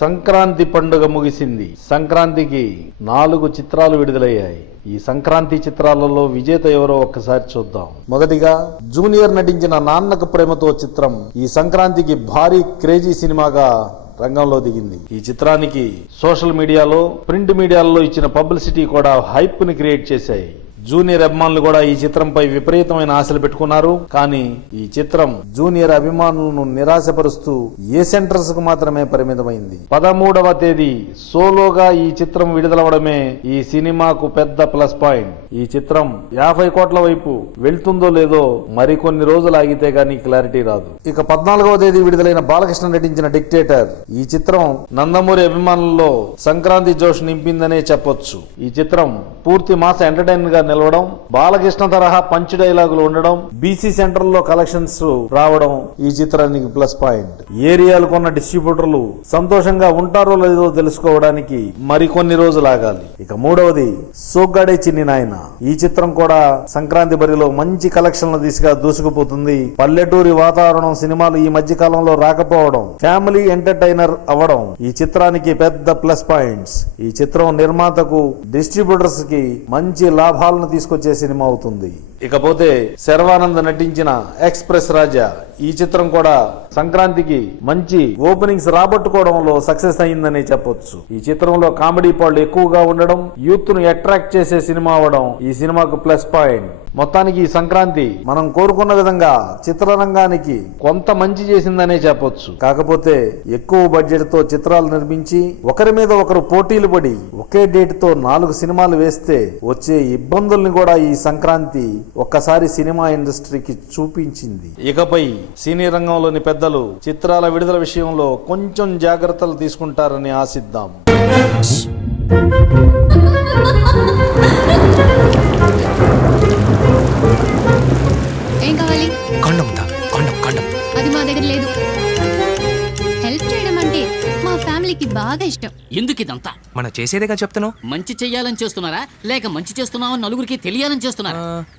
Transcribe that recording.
సంక్రాంతి పండుగ ముగిసింది. సంక్రాంతికి నాలుగు చిత్రాలు విడుదలయ్యాయి. ఈ సంక్రాంతి చిత్రాలలో విజేత ఎవరో ఒక్కసారి చూద్దాం. మొదటిగా జూనియర్ నటించిన నాన్నకు ప్రేమతో చిత్రం ఈ సంక్రాంతికి భారీ క్రేజీ సినిమాగా రంగంలో దిగింది. ఈ చిత్రానికి సోషల్ మీడియాలో ప్రింట్ మీడియాలో ఇచ్చిన పబ్లిసిటీ కూడా హైప్ని క్రియేట్ చేశాయి. జూనియర్ అభిమానులు కూడా ఈ చిత్రంపై విపరీతమైన ఆశలు పెట్టుకున్నారు. కానీ ఈ చిత్రం జూనియర్ అభిమానులను నిరాశపరుస్తూ ఏ సెంటర్స్కు మాత్రమే పరిమితమైంది? పదమూడవ తేదీ సోలోగా ఈ చిత్రం విడుదలవడమే ఈ సినిమాకు పెద్ద ప్లస్ పాయింట్. ఈ చిత్రం యాభై కోట్ల వైపు వెళ్తుందో లేదో మరికొన్ని రోజులు ఆగితే గానీ క్లారిటీ రాదు. ఇక పద్నాలుగవ తేదీ విడుదలైన బాలకృష్ణ నటించిన డిక్టేటర్. ఈ చిత్రం నందమూరి అభిమానుల్లో సంక్రాంతి జోష్ నింపిందనే చెప్పొచ్చు. ఈ చిత్రం పూర్తి మాస ఎంటర్టైన్గా నిలవడం బాలకృష్ణ తరహా పంచ్ డైలాగులు ఉండడం బీసీ సెంటర్లో కలెక్షన్స్ రావడం ఈ చిత్రానికి ప్లస్ పాయింట్. ఏరియాలు కొన్న డిస్ట్రిబ్యూటర్లు సంతోషంగా ఉంటారో లేదో తెలుసుకోవడానికి మరికొన్ని రోజులు ఆగాలి ఇక మూడవది సోగ్గాడే చిన్ని నాయన. ఈ చిత్రం కూడా సంక్రాంతి బరిలో మంచి కలెక్షన్ల దిశగా దూసుకుపోతుంది. పల్లెటూరి వాతావరణం సినిమాలు ఈ మధ్య కాలంలో రాకపోవడం ఫ్యామిలీ ఎంటర్టైనర్ అవ్వడం ఈ చిత్రానికి పెద్ద ప్లస్ పాయింట్స్. ఈ చిత్రం నిర్మాతకు డిస్ట్రిబ్యూటర్స్కి మంచి లాభాలను తీసుకొచ్చే సినిమా అవుతుంది. ఇకపోతే శర్వానంద్ నటించిన ఎక్స్ప్రెస్ రాజా ఈ చిత్రం కూడా సంక్రాంతికి మంచి ఓపెనింగ్స్ రాబట్టుకోవడంలో సక్సెస్ అయిందని చెప్పొచ్చు. ఈ చిత్రంలో కామెడీ పాళ్ళు ఎక్కువగా ఉండడం యూత్ను అట్రాక్ట్ చేసే సినిమా అవడం ఈ సినిమాకు ప్లస్ పాయింట్. మొత్తానికి ఈ సంక్రాంతి మనం కోరుకున్న విధంగా చిత్రరంగానికి కొంత మంచి చేసిందనే చెప్పొచ్చు. కాకపోతే ఎక్కువ బడ్జెట్తో చిత్రాలు నిర్మించి ఒకరి మీద ఒకరు పోటీలు పడి ఒకే డేట్తో నాలుగు సినిమాలు వేస్తే వచ్చే ఇబ్బందుల్ని కూడా ఈ సంక్రాంతి ఒక్కసారి సినిమా ఇండస్ట్రీకి చూపించింది. ఇకపై సినీ రంగంలోని పెద్దలు చిత్రాల విడుదల విషయంలో కొంచెం జాగ్రత్తలు తీసుకుంటారని ఆశిద్దాం. ఏం కావాలి? కాండం దా కాండం కాండం. అది మా దగ్గర లేదు. హెల్ప్ చేయడం అంటే మా ఫ్యామిలీకి బాగా ఇష్టం. ఎందుకు ఇదంతా? మనం చేసేదేగా చెప్తున్నావు? మంచి చెయ్యాలని చేస్తున్నారా? లేక మంచి చేస్తున్నామని నలుగురికి తెలియాలని చేస్తున్నారా?